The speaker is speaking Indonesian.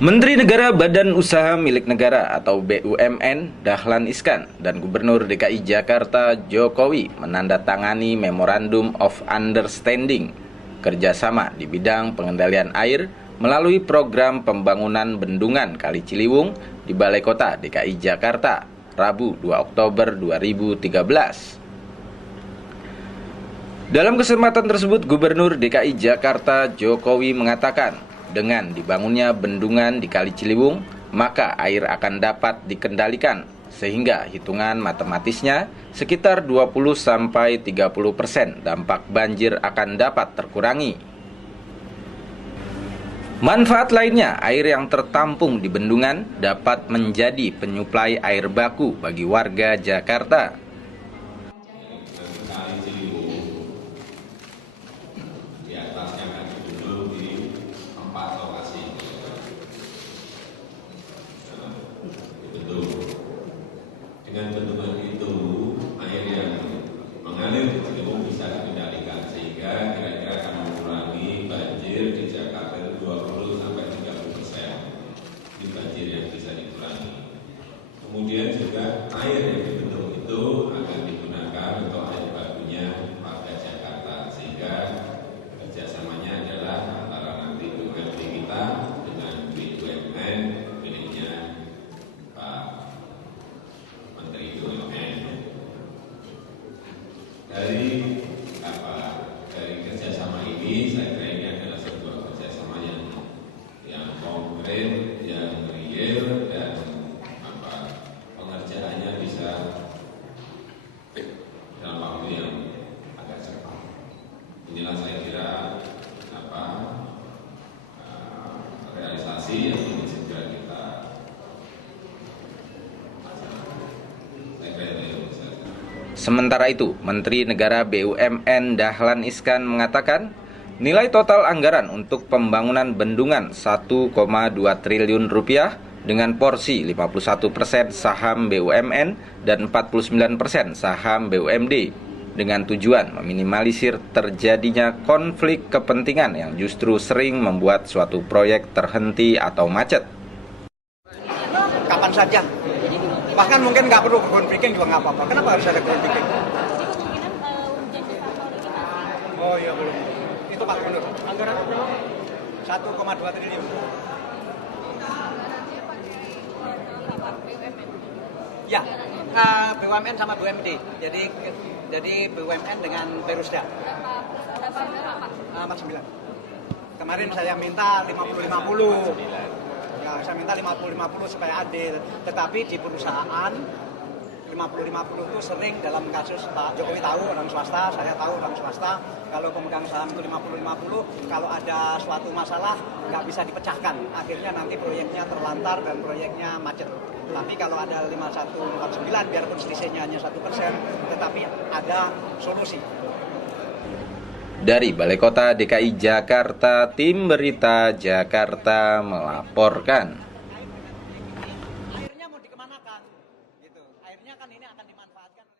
Menteri Negara Badan Usaha Milik Negara atau BUMN Dahlan Iskan dan Gubernur DKI Jakarta Jokowi menandatangani Memorandum of Understanding kerjasama di bidang pengendalian air melalui program pembangunan bendungan Kali Ciliwung di Balai Kota DKI Jakarta, Rabu 2 Oktober 2013. Dalam kesempatan tersebut, Gubernur DKI Jakarta Jokowi mengatakan, dengan dibangunnya bendungan di Kali Ciliwung, maka air akan dapat dikendalikan, sehingga hitungan matematisnya sekitar 20-30% dampak banjir akan dapat terkurangi. Manfaat lainnya, air yang tertampung di bendungan dapat menjadi penyuplai air baku bagi warga Jakarta. Dengan bendungan itu, air yang mengalir di Ciliwung bisa dikendalikan sehingga kira-kira akan mengurangi banjir di Jakarta 20-30% di banjir yang bisa dikurangi. Kemudian juga air yang dibentuk itu akan digunakan untuk air bakunya warga Jakarta sehingga kerjasamanya adalah antara nanti BUMD kita dengan BUMN miliknya Pak Menteri BUMN. Dari kerjasama ini, saya kira ini adalah sebuah kerjasama yang konkret, yang real, dan pengerjaannya bisa dalam waktu yang agak cepat. Inilah saya kira realisasi yang ingin segera kita. Sementara itu, Menteri Negara BUMN Dahlan Iskan mengatakan, nilai total anggaran untuk pembangunan bendungan 1,2 triliun rupiah dengan porsi 51% saham BUMN dan 49% saham BUMD dengan tujuan meminimalisir terjadinya konflik kepentingan yang justru sering membuat suatu proyek terhenti atau macet. Kapan saja, bahkan mungkin nggak perlu groundbreaking juga nggak apa-apa. Kenapa harus ada groundbreaking? Oh iya belum. Itu Pak Gubernur. Anggaran 1,2 triliun. Ya, BUMN sama BUMD. Jadi BUMN dengan Perusda. 49. Kemarin saya minta 50-50. Ya, saya minta 50-50 supaya adil. Tetapi di perusahaan 50-50 itu sering dalam kasus Pak Jokowi tahu orang swasta, saya tahu orang swasta. Kalau pemegang saham itu 50-50, kalau ada suatu masalah nggak bisa dipecahkan. Akhirnya nanti proyeknya terlantar dan proyeknya macet. Tapi kalau ada 5149, biarpun selisihnya hanya 1%, tetapi ada solusi. Dari Balai Kota DKI Jakarta, Tim Berita Jakarta melaporkan.